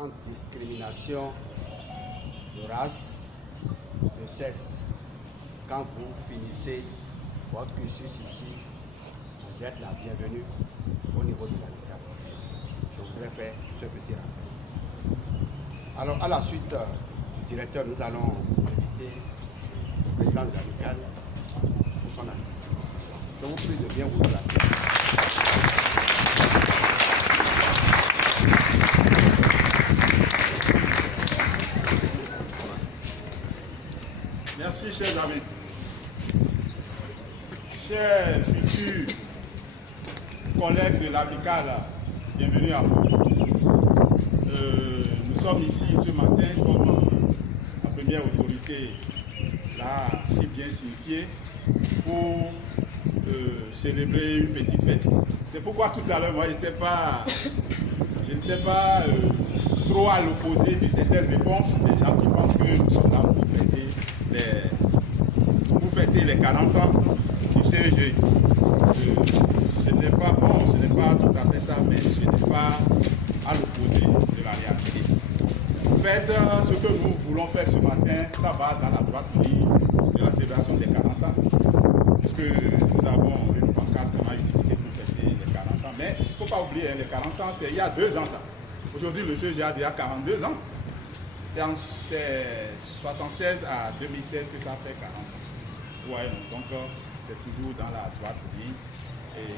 sans discrimination de race, de sexe. Quand vous finissez votre cursus ici, vous êtes la bienvenue au niveau de l'AMICAL. Je voudrais faire ce petit rappel. Alors, à la suite du directeur, nous allons inviter le président de l'AMICAL pour son activité. Je vous prie de bien vous appeler. Merci, chers amis. Chers futurs collègues de l'AMICAL, bienvenue à vous. Nous sommes ici ce matin, comme la première autorité l'a si bien signifié, pour célébrer une petite fête. C'est pourquoi tout à l'heure, moi, je n'étais pas trop à l'opposé de certaines réponses des gens qui pensent que nous sommes là pour fêter les 40 ans du CEG. Ce n'est pas bon, ce n'est pas tout à fait ça, mais ce n'est pas à l'opposé de la réalité. En fait, ce que nous voulons faire ce matin, ça va dans la droite ligne de la célébration des 40 ans. Puisque nous avons une pancarte qu'on a utilisée pour fêter les 40 ans. Mais il ne faut pas oublier, les 40 ans, c'est il y a 2 ans ça. Aujourd'hui, le CEG a déjà 42 ans. C'est en 76 à 2016 que ça fait 40 ans. Ouais, donc c'est toujours dans la droite ligne. Et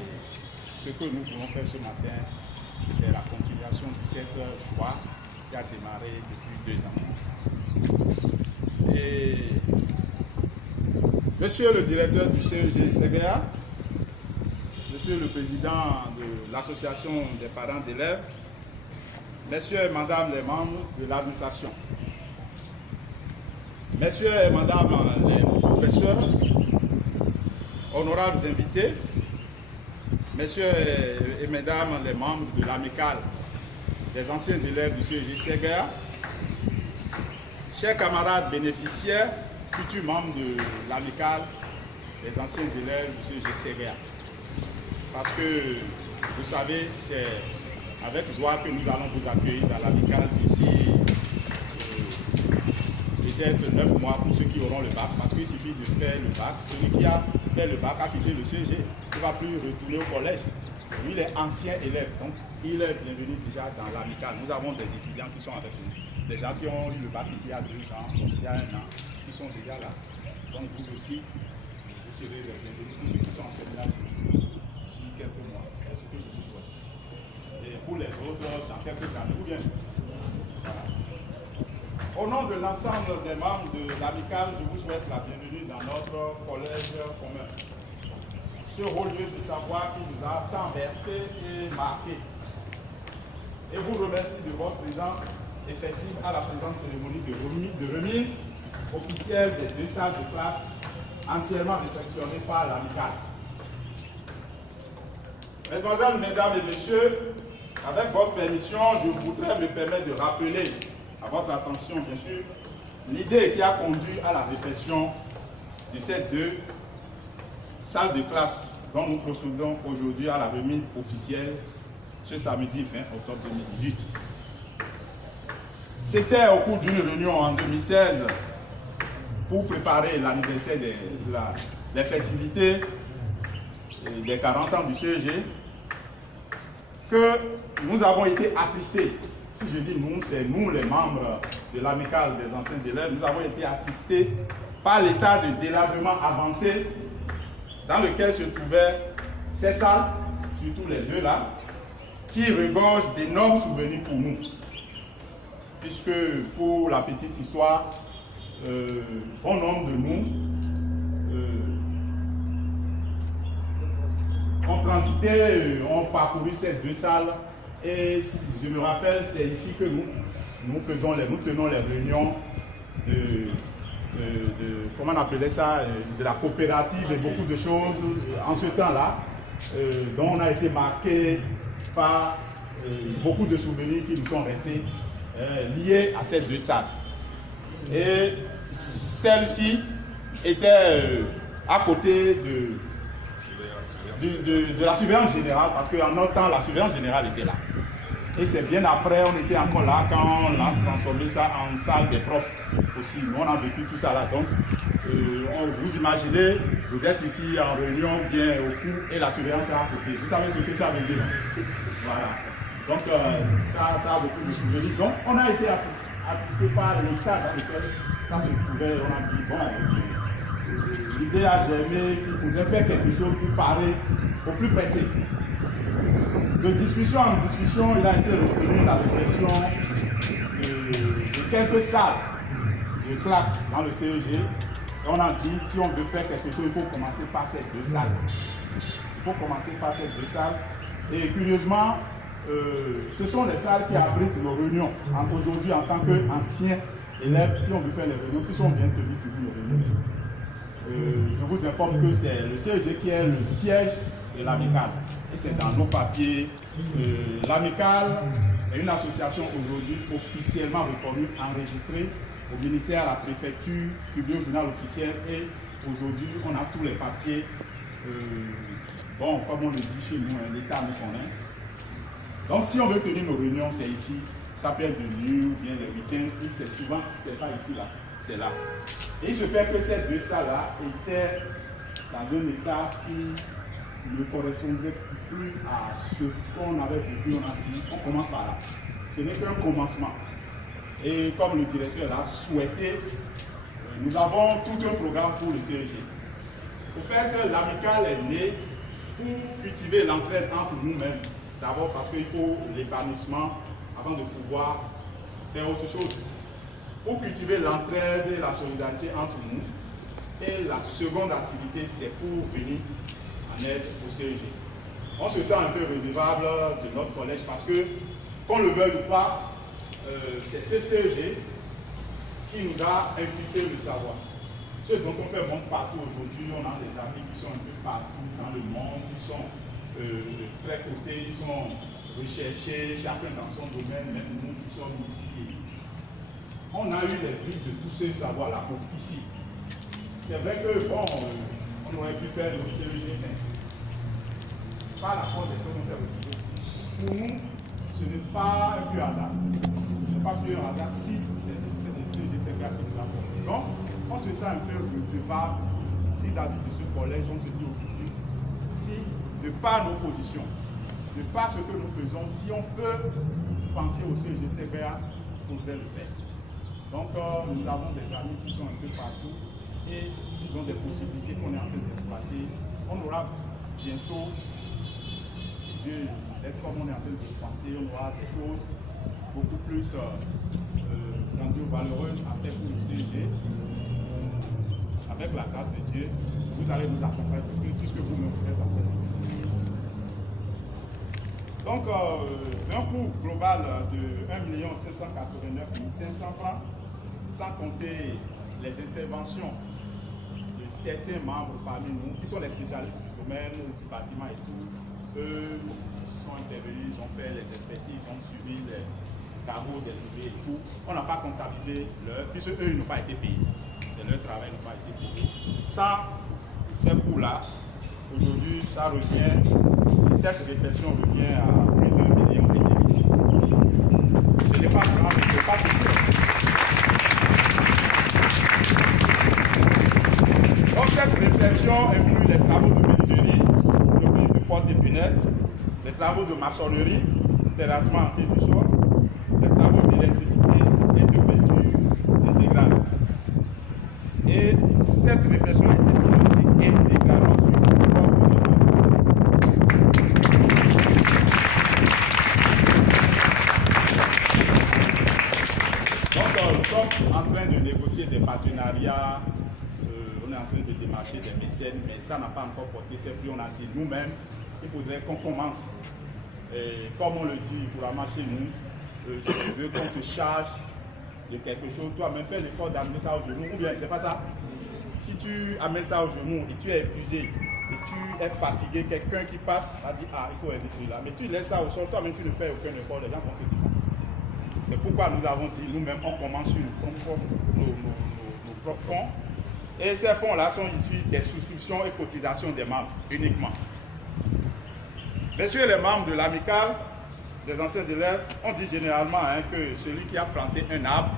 ce que nous voulons faire ce matin, c'est la continuation de cette joie qui a démarré depuis 2 ans. Et Monsieur le directeur du CEG CBA, Monsieur le président de l'association des parents d'élèves, Messieurs et Madame les membres de l'administration, Messieurs et Madame les professeurs, honorables invités, Messieurs et Mesdames les membres de l'AMICAL, des anciens élèves du CEG CBA, chers camarades bénéficiaires, futurs membres de l'AMICAL, les anciens élèves du CEG CBA. Parce que, vous savez, c'est avec joie que nous allons vous accueillir dans l'AMICAL d'ici peut-être 9 mois pour ceux qui auront le bac, parce qu'il suffit de faire le bac. Celui qui a fait le bac a quitté le CEG, il ne va plus retourner au collège. Lui, il est ancien élève, donc il est bienvenu déjà dans l'AMICAL. Nous avons des étudiants qui sont avec nous, des gens qui ont eu le bac ici il y a 2 ans, il y a 1 an, qui sont déjà là. Donc vous aussi, vous serez les bienvenus, tous ceux qui sont en terminale d'ici quelques mois. C'est ce que je vous souhaite. Et pour les autres, dans quelques années, vous bien. Voilà. Au nom de l'ensemble des membres de l'AMICAL, je vous souhaite la bienvenue dans notre collège commun. Ce haut lieu de savoir qui nous a tant versé et marqué. Et vous remercie de votre présence effective à la présente cérémonie de remise officielle des 2 salles de classe entièrement réfectionnées par l'AMICAL. Mesdemoiselles, Mesdames et Messieurs, avec votre permission, je voudrais me permettre de rappeler à votre attention, bien sûr, l'idée qui a conduit à la réflexion de ces 2 salles de classe dont nous procédons aujourd'hui à la remise officielle ce samedi 20 octobre 2018. C'était au cours d'une réunion en 2016 pour préparer l'anniversaire des festivités des 40 ans du CEG que nous avons été attristés. Si je dis nous, c'est nous les membres de l'AMICAL des anciens élèves, nous avons été attristés par l'état de délabrement avancé dans lequel se trouvaient ces salles, surtout les 2 là, qui regorgent d'énormes souvenirs pour nous. Puisque, pour la petite histoire, bon nombre de nous ont transité, ont parcouru ces 2 salles. Et je me rappelle, c'est ici que nous tenons les réunions comment on appelait ça, de la coopérative et beaucoup de choses en ce temps-là, dont on a été marqué par beaucoup de souvenirs qui nous sont restés liés à ces 2 salles. Et celle-ci était à côté de la surveillance générale, parce qu'en notre temps, la surveillance générale était là. Et c'est bien après, on était encore là quand on a transformé ça en salle des profs aussi. Nous, on a vécu tout ça là. Donc, vous imaginez, vous êtes ici en réunion, bien au cours, et la surveillance est à côté. Vous savez ce que ça veut dire? Voilà. Donc, ça a beaucoup de souvenirs. Donc, on a été attristé par l'état dans lequel ça se trouvait. On a dit, bon, l'idée a germé qu'il faudrait faire quelque chose pour parer au plus pressé. De discussion en discussion, il a été retenu la réflexion de quelques salles de classe dans le CEG. Et on a dit, si on veut faire quelque chose, il faut commencer par ces deux salles. Il faut commencer par ces deux salles. Et curieusement, ce sont les salles qui abritent nos réunions. Aujourd'hui, en tant qu'anciens élèves, si on veut faire les réunions, puisqu'on vient tenir toujours les réunions ici. Je vous informe que c'est le CEG qui est le siège de l'Amicale. Et c'est dans nos papiers. L'Amicale est une association aujourd'hui officiellement reconnue, enregistrée au ministère, à la préfecture, publiée au journal officiel. Et aujourd'hui, on a tous les papiers. Bon, comme on le dit chez nous, l'État nous connaît. Donc, si on veut tenir nos réunions, c'est ici. Ça peut être de nuit ou bien les week-ends. C'est souvent, c'est pas ici, là. C'est là. Et il se fait que ces deux salles-là étaient dans un état qui ne correspondait plus à ce qu'on avait vécu. On a dit, on commence par là. Ce n'est qu'un commencement. Et comme le directeur l'a souhaité, nous avons tout un programme pour le CEG. Au fait, l'Amicale est née pour cultiver l'entraide entre nous-mêmes. D'abord parce qu'il faut l'épanouissement avant de pouvoir faire autre chose. Pour cultiver l'entraide et la solidarité entre nous. Et la seconde activité, c'est pour venir en aide au CEG. On se sent un peu redevable de notre collège parce que, qu'on le veuille ou pas, c'est ce CEG qui nous a impliqué le savoir. Ce dont on fait bon partout aujourd'hui, on a des amis qui sont un peu partout dans le monde, qui sont très cotés, qui sont recherchés, chacun dans son domaine, même nous qui sommes ici. On a eu les briques de tout ce savoir-là ici. C'est vrai que, bon, on aurait pu faire le CEG, mais par la force des choses, on s'est retrouvé ici. Pour nous, ce n'est pas un pur hasard. Ce n'est pas pur hasard si c'est le CEG que nous avons. Donc, on se sent un peu redevable vis-à-vis de ce collège. On se dit aujourd'hui, si, de par nos positions, de par ce que nous faisons, si on peut penser au CEG-CBA, il faudrait le faire. Donc, nous avons des amis qui sont un peu partout et ils ont des possibilités qu'on est en train d'exploiter. On aura bientôt, si Dieu aide, comme on est en train de penser, on aura des choses beaucoup plus grandioses, valeureuses à faire pour le CEG. Avec la grâce de Dieu, vous allez nous accompagner tout ce que vous me faites après. Donc, un coût global de 1 589 500 francs, sans compter les interventions de certains membres parmi nous, qui sont les spécialistes du domaine, du bâtiment et tout. Eux sont intervenus, ils ont fait les expertises, ils ont suivi les travaux des ouvriers et tout. On n'a pas comptabilisé leur, puisque eux, ils n'ont pas été payés. C'est leur travail, ils n'ont pas été payés. Sans ces coûts-là, aujourd'hui, ça revient, cette réflexion revient à plus de 1,5 million. Ce n'est pas grave, ce n'est pas possible. Donc cette réflexion inclut les travaux de menuiserie, de prise de portes et fenêtres, les travaux de maçonnerie, terrassement anti-du-sol, les travaux d'électricité et de peinture intégrale. Et cette réflexion a été financée intégralement sur le corps de l'État. Donc nous sommes en train de négocier des partenariats. On est en train de démarcher des mécènes, mais ça n'a pas encore porté ses fruits. On a dit nous-mêmes, il faudrait qu'on commence. Et comme on le dit couramment chez nous, si tu veux qu'on te charge de quelque chose, toi-même fais l'effort d'amener ça au genou, ou bien c'est pas ça. Si tu amènes ça au genou et tu es épuisé, et tu es fatigué, quelqu'un qui passe a dit ah, il faut aider celui-là. Mais tu laisses ça au sol, toi-même tu ne fais aucun effort, les gens vont te licencier. C'est pourquoi nous avons dit nous-mêmes, on commence sur nos propres fonds. Et ces fonds-là sont issus des souscriptions et cotisations des membres uniquement. Messieurs les membres de l'Amicale, des anciens élèves, on dit généralement que celui qui a planté un arbre,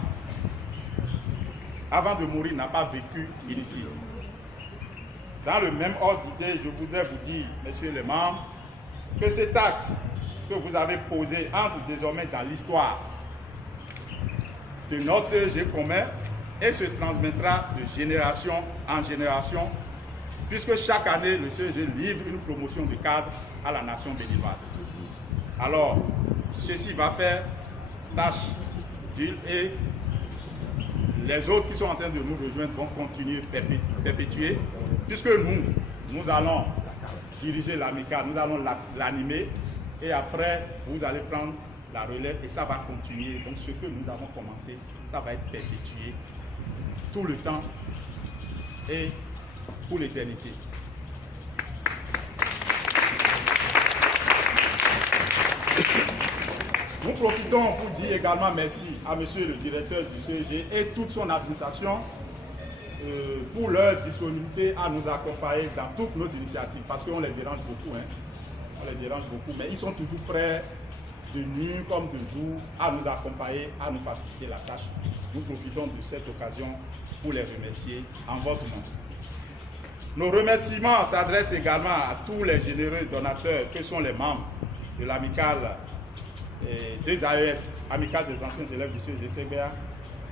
avant de mourir, n'a pas vécu inutile. Dans le même ordre d'idée, je voudrais vous dire, messieurs les membres, que cet acte que vous avez posé entre désormais dans l'histoire de notre CEG commun et se transmettra de génération en génération, puisque chaque année, le CEG livre une promotion de cadre à la nation béninoise. Alors, ceci va faire tâche d'huile et les autres qui sont en train de nous rejoindre vont continuer perpétuer, puisque nous allons diriger l'amicale, nous allons l'animer et après, vous allez prendre la relève et ça va continuer. Donc, ce que nous avons commencé, ça va être perpétué tout le temps et pour l'éternité. Nous profitons pour dire également merci à monsieur le directeur du CEG et toute son administration pour leur disponibilité à nous accompagner dans toutes nos initiatives, parce qu'on les dérange beaucoup, on les dérange beaucoup, mais ils sont toujours prêts de nuit comme de jour à nous accompagner, à nous faciliter la tâche. Nous profitons de cette occasion pour les remercier en votre nom. Nos remerciements s'adressent également à tous les généreux donateurs que sont les membres de l'amicale des AES, amicale des anciens élèves du CEG-CBA,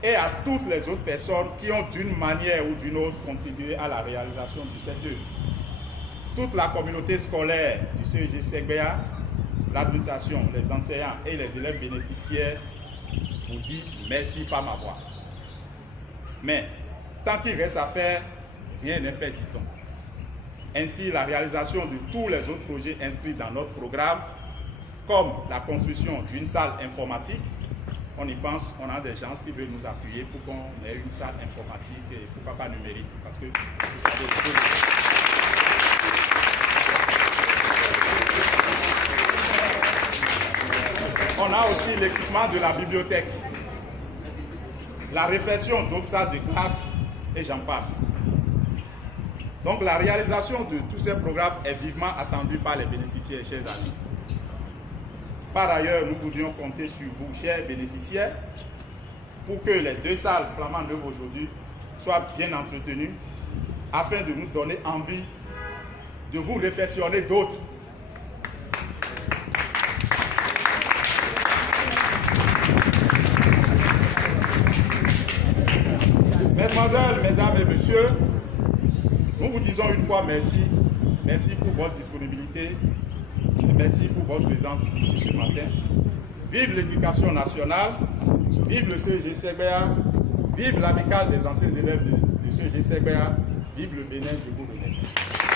et à toutes les autres personnes qui ont d'une manière ou d'une autre contribué à la réalisation de cette œuvre. Toute la communauté scolaire du CEG-CBA, l'administration, les enseignants et les élèves bénéficiaires vous dit merci par ma voix. Mais tant qu'il reste à faire, rien n'est fait, dit-on. Ainsi, la réalisation de tous les autres projets inscrits dans notre programme, comme la construction d'une salle informatique, on y pense, on a des gens qui veulent nous appuyer pour qu'on ait une salle informatique et pourquoi pas numérique, parce que vous savez, on a aussi l'équipement de la bibliothèque, la réfection d'autres salles de classe et j'en passe. Donc la réalisation de tous ces programmes est vivement attendue par les bénéficiaires, chers amis. Par ailleurs, nous voudrions compter sur vous, chers bénéficiaires, pour que les 2 salles Flamand Neuve aujourd'hui soient bien entretenues, afin de nous donner envie de vous réfectionner d'autres. Mesdemoiselles, mesdames et messieurs, nous vous disons une fois merci. Merci pour votre disponibilité. Et merci pour votre présence ici ce matin. Vive l'éducation nationale, vive le CEG-CBA, vive l'amicale des anciens élèves du CEG-CBA, vive le Bénin, je vous remercie.